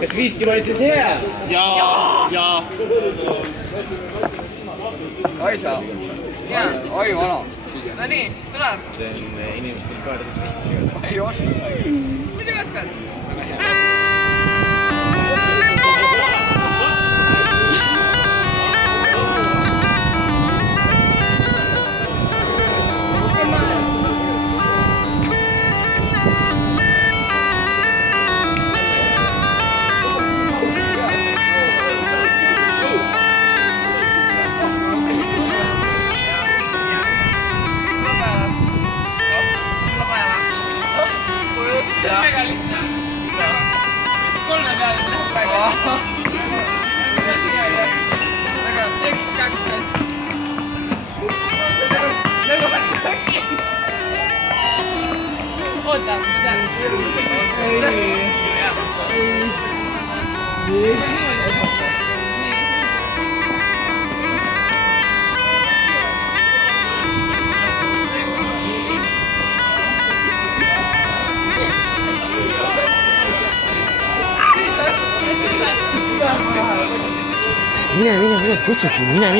Kas viski oli siis hea? Jaa. Kaisa. Oi, vana. No nii, tuleb. See on inimestel kaardades viskit jõuda. Ei ole. Muidugi oskad. See on mega lihtne. Kolme peale läheb praegu. Üks, kaks, kolm. Oota, ma tean. Mine, kutsugi, mine.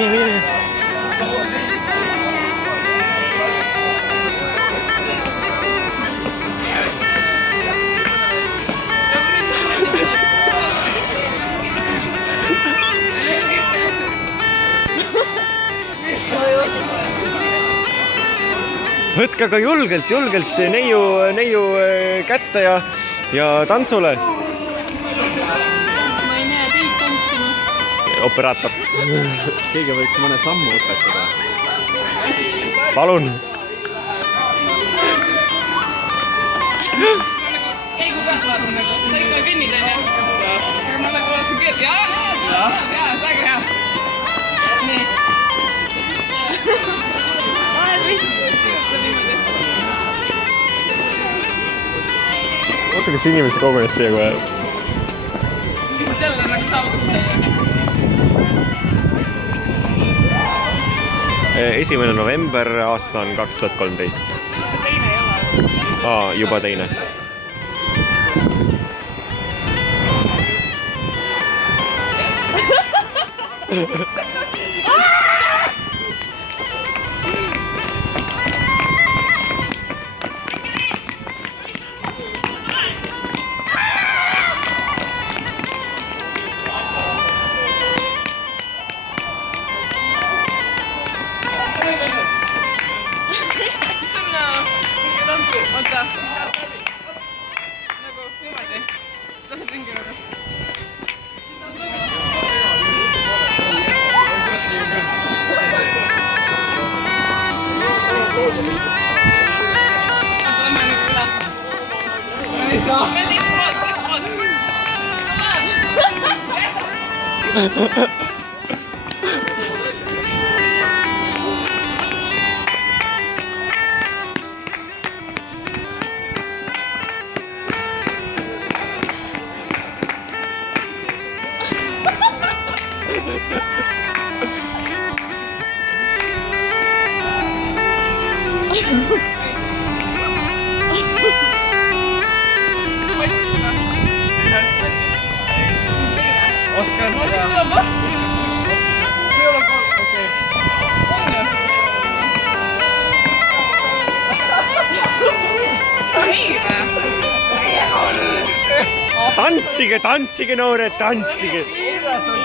Võtke aga julgelt neiu kätte ja tantsule. Ma ei näe teid tantsimas. Operaator. Keegi võiks mõne sammu õpetada. Palun. Ei, kui pealt vaatama, sa ikka kõnnid, on ju? Aga ma nagu olen su keelt. Jaa, väga hea. Nii. Oota, kas inimesed kogunes siia kohe? Jälle nagu saavutus see. 1. november, aasta on 2013. Teine ei ole. Juba teine. Oota. Nagu niimoodi. Siis tasub ringi nagu. Lähme nagu üle. Meil teist pood. Yes! Oskan Ma siis tuleb vastu. See ole kord, okei. Tantsige, noored, tantsige! Kuidas on?